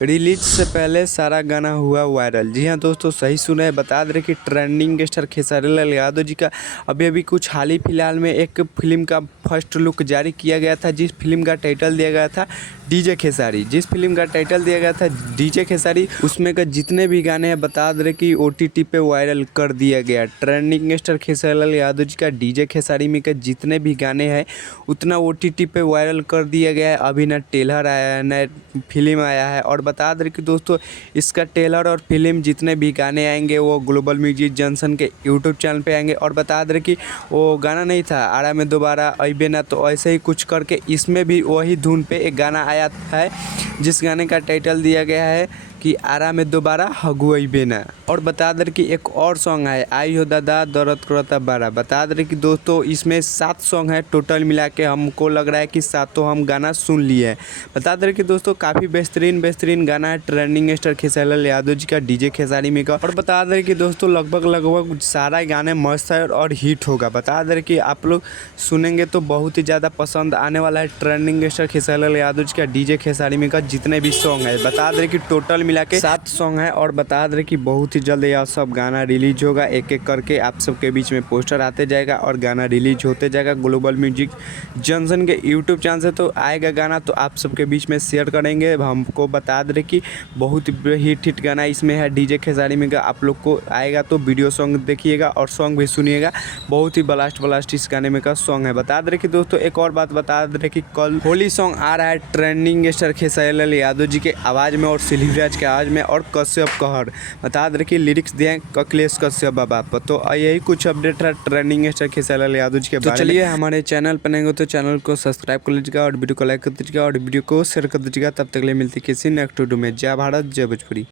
Release से पहले सारा गाना हुआ वायरल। जी हाँ दोस्तों, सही सुने हैं। बता दें कि ट्रेंडिंग स्टार खेसारी लाल यादव जी का अभी कुछ हाल ही फिलहाल में एक फिल्म का फर्स्ट लुक जारी किया गया था, जिस फिल्म का टाइटल दिया गया था डीजे खेसारी। जिस फिल्म का टाइटल दिया गया था डीजे खेसारी, उसमें का जितने भी गाने हैं बता दें कि ओटीटी पे वायरल कर दिया गया। ट्रेंडिंग स्टार खेसारी लाल यादव जी का डीजे खेसारी में का जितने भी गाने हैं उतना ओटीटी पे वायरल कर दिया गया है। अभी ना टेलर आया है, न फिल्म आया है। और बता दें कि दोस्तों, इसका टेलर और फिल्म जितने भी गाने आएंगे वो ग्लोबल म्यूजिक जंक्शन के यूट्यूब चैनल पे आएंगे। और बता दें कि वो गाना नहीं था आरा में दोबारा अइबे ना, तो ऐसे ही कुछ करके इसमें भी वही धुन पे एक गाना आया है, जिस गाने का टाइटल दिया गया है कि आरा में दोबारा हगु अइबे ना। और बता दें कि एक और सॉन्ग है आई हो दादा दर्द करता बारा। बता दें कि दोस्तों, इसमें 7 सॉन्ग है टोटल मिला के। हमको लग रहा है कि 7 हम गाना सुन लिए हैं। बता दें कि दोस्तों, काफ़ी बेहतरीन गाना है ट्रेंडिंग स्टार खेसारी लाल यादव जी का डीजे खेसारी में का। और बता दें कि दोस्तों, लगभग सारा गाने मस्त है और हिट होगा। बता दें कि आप लोग सुनेंगे तो बहुत ही ज़्यादा पसंद आने वाला है ट्रेंडिंग स्टार खेसारी लाल यादव जी का डीजे खेसारी में का जितने भी सॉन्ग है। बता दें कि टोटल मिला के 7 सॉन्ग है। और बता दें कि बहुत ही जल्द यह सब गाना रिलीज होगा। एक एक करके आप सबके बीच में पोस्टर आते जाएगा और गाना रिलीज होते जाएगा। ग्लोबल म्यूजिक जंक्शन के यूट्यूब चैनल से तो आएगा गाना, तो आप सबके बीच में शेयर करेंगे। हमको बता दें कि बहुत हिट गाना इसमें है डीजे खेसारी में का। आप लोग को आएगा तो वीडियो सॉन्ग देखिएगा और सॉन्ग भी सुनिएगा। बहुत ही ब्लास्ट इस गाने में का सॉन्ग है। बता दें कि दोस्तों, एक और बात बता दें कि कल होली सॉन्ग आ रहा है ट्रेंडिंग स्टार खेसारी लाल यादव जी के आवाज़ में और सिल्वीराज के आवाज़ में और कश्यप कहर। बता दें कि लिरिक्स दिए अखिलेश कश्यप बाबा पर। तो यही कुछ अपडेट है ट्रेंडिंग स्टार खेसारी लाल यादव जी के बारे में। चलिए, हमारे चैनल पर नहीं हो तो चैनल को सब्सक्राइब कर लीजिएगा और वीडियो को लाइक कर दीजिएगा और वीडियो को शेयर कर दीजिएगा। तब तक के लिए मिलती किसी नेक्स्ट वीडियो में। जय भारत, जय भोजपुरी।